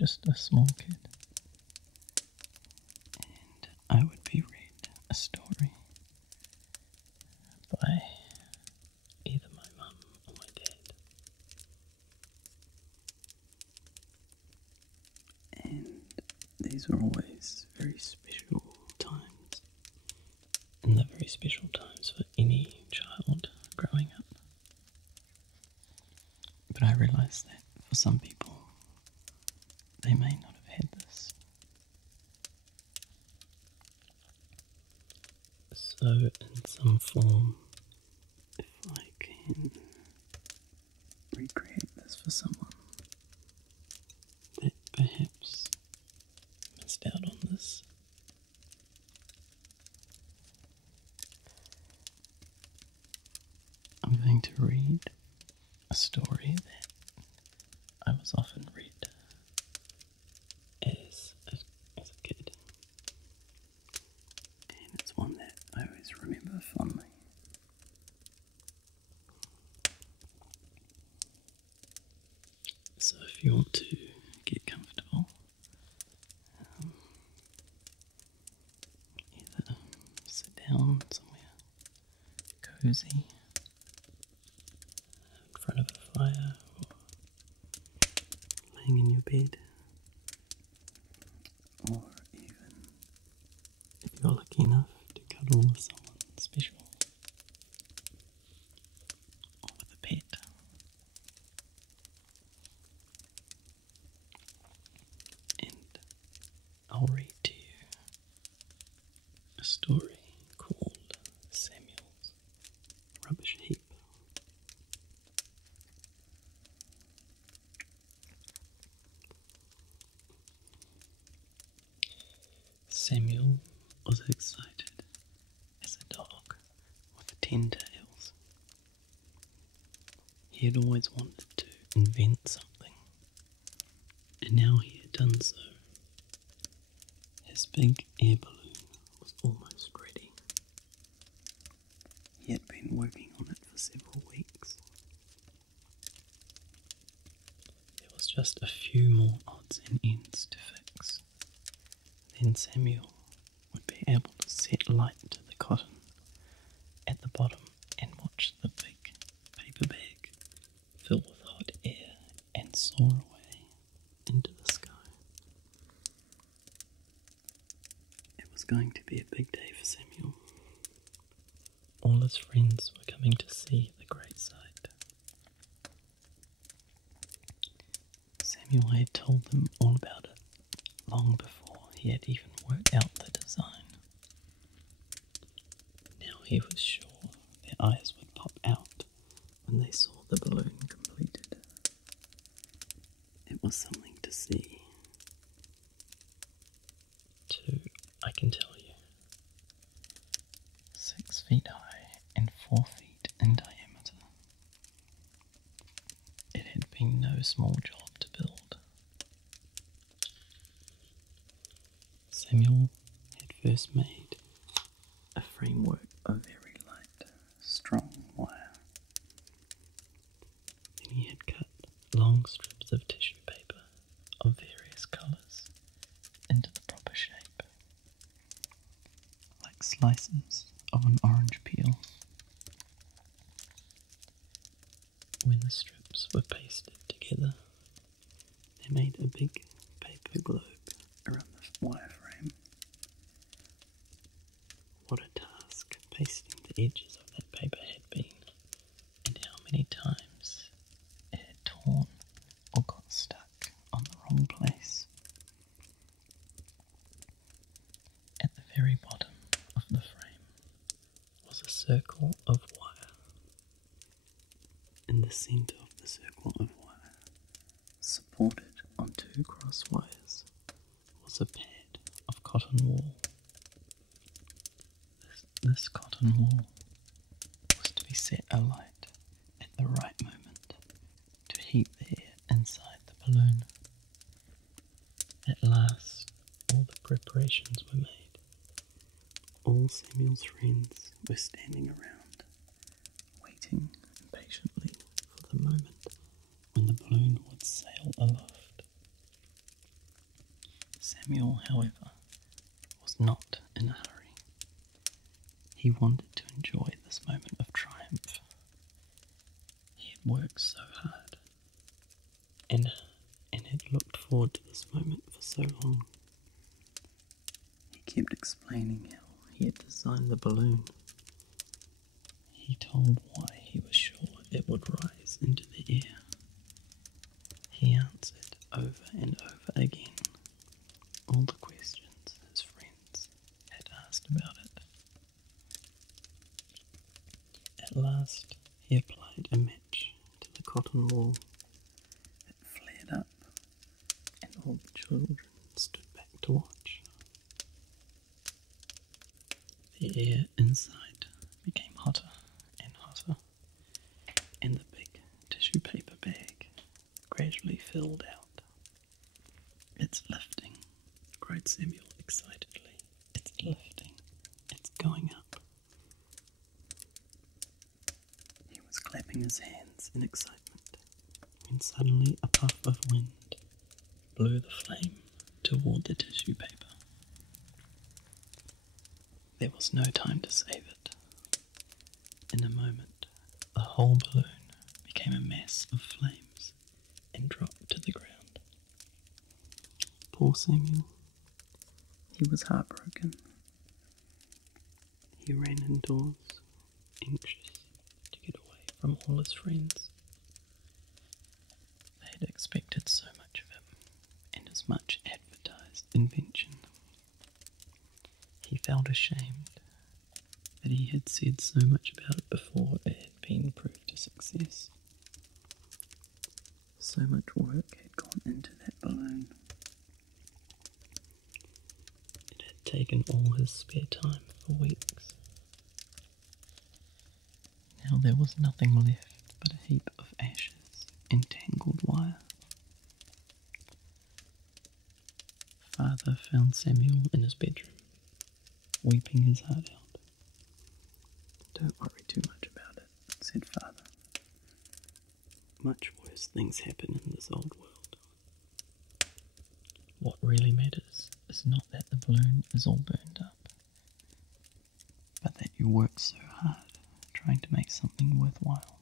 just a small kid, and I would be read a story by either my mum or my dad. And these were always very special times, and they're very special times for any child growing up. But I realise that for some people, they may not have had this. So, in some form, if I can recreate this for someone that perhaps missed out on this, I'm going to read a story that I was often read as a kid, and it's one that I always remember fondly. So if you want to get comfortable, either sit down somewhere cozy in front of a fire, or laying in your bed, or even if you're lucky enough to cuddle with someone special, or with a pet. And I'll read to you a story called Samuel's Rubbish Heap. Samuel was excited as a dog with 10 tails. He had always wanted to invent something, and now he had done so. His big air balloon was almost ready. He had been working on it for several weeks. There was just a few more odds and ends to fix. Then Samuel would be able to set light to the cotton at the bottom and watch the big paper bag fill with hot air and soar away into the sky. It was going to be a big day for Samuel. All his friends were coming to see the great sight. Samuel had told them all about it long before he had even worked out the design. Now he was sure their eyes would pop out when they saw the balloon completed. It was something to see. I can tell you, 6 feet high and 4 feet in diameter. It had been no small job to build. Samuel had first made a framework of very light, strong wire. Then he had cut long strips of tissue paper of various colours into the proper shape, like slices of an orange peel. When the strips were pasted together, they made a big paper globe around the wireframe. What a task pasting the edges of that paper had been, and how many times it had torn or got stuck on the wrong place. At the very bottom of the frame was a circle of wire. In the centre of the circle of wire, supported on 2 cross wires, was a pad of cotton wool. This cotton wool was to be set alight at the right moment to heat the air inside the balloon. At last, all the preparations were made. All Samuel's friends were standing around, waiting impatiently for the moment when the balloon would sail aloft. Samuel, however, was not in a hurry. He wanted to enjoy this moment of triumph. He had worked so hard and had looked forward to this moment for so long. He kept explaining how he had designed the balloon. He told why he was sure it would rise into the air. He answered over and over again all the questions his friends had asked about it. At last, he applied a match to the cotton wool. It flared up, and all the children stood back to watch. The air inside became hotter and hotter, and the big tissue paper bag gradually filled out. "It's lifting," cried Samuel excitedly. "It's lifting. It's going up." He was clapping his hands in excitement when suddenly a puff of wind blew the flame toward the tissue paper. There was no time to save it. In a moment, the whole balloon became a mass of flames and dropped to the ground. Poor Samuel. He was heartbroken. He ran indoors, anxious to get away from all his friends. They had expected so much of him, and his much advertised invention. He felt ashamed that he had said so much about it before it had been proved a success. So much work had gone into that balloon. It had taken all his spare time for weeks. Now there was nothing left but a heap of ashes and tangled wire. Father found Samuel in his bedroom, weeping his heart out. "Don't worry too much about it," said Father. "Much worse things happen in this old world. What really matters is not that the balloon is all burned up, but that you worked so hard trying to make something worthwhile."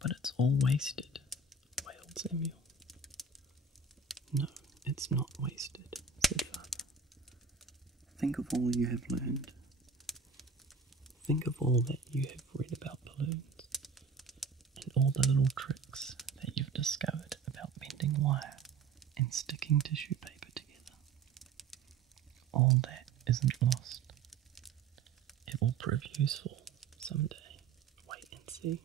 "But it's all wasted," wailed Samuel. "No, it's not wasted," said Father. "Think of all you have learned. Think of all that you have read about balloons, and all the little tricks that you've discovered about bending wire and sticking tissue paper together. All that isn't lost. It will prove useful someday. Wait and see."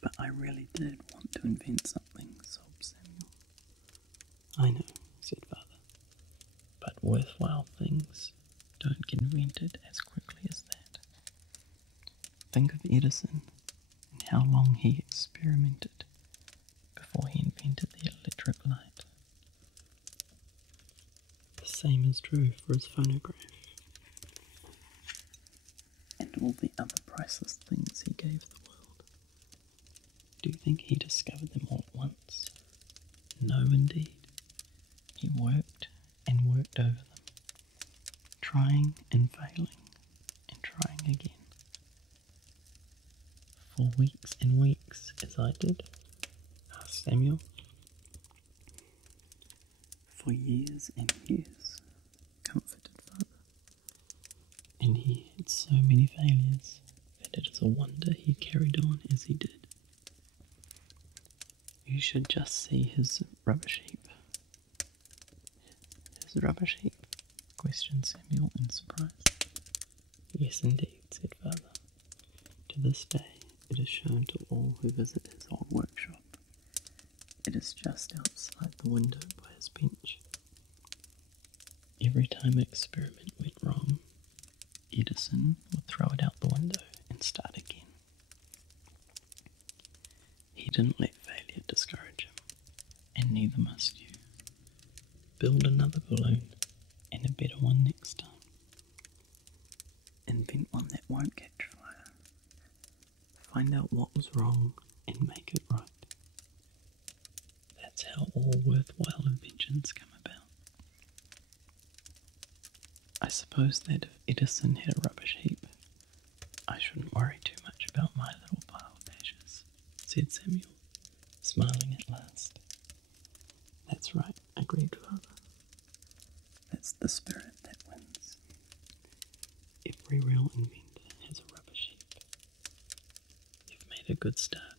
"But I really did want to invent something," sobbed Samuel. "I know," said Father, "but worthwhile things don't get invented as quickly as that. Think of Edison and how long he experimented before he invented the electric light. The same is true for his phonograph and all the other priceless things he gave the world. Do you think he discovered them all at once? No, indeed. He worked and worked over them, trying and failing and trying again. For weeks and weeks, as I did," asked Samuel. "For years and years," comforted Father. "And he had so many failures that it is a wonder he carried on as he did. You should just see his rubbish heap." "His rubbish heap?" questioned Samuel in surprise. "Yes, indeed," said Father. "To this day it is shown to all who visit his old workshop. It is just outside the window by his bench. Every time an experiment went wrong, Edison would throw it out the window and start again. He didn't let failure discourage him, and neither must you. Build another balloon, and a better one next time. Invent one that won't catch fire. Find out what was wrong and make it right. That's how all worthwhile inventions come about. I suppose that if Edison had a rubbish heap, I shouldn't worry too much about my little pile of ashes, said Samuel, smiling at last. That's right, agreed Father. That's the spirit that wins. Every real inventor has a rubbish heap. You've made a good start.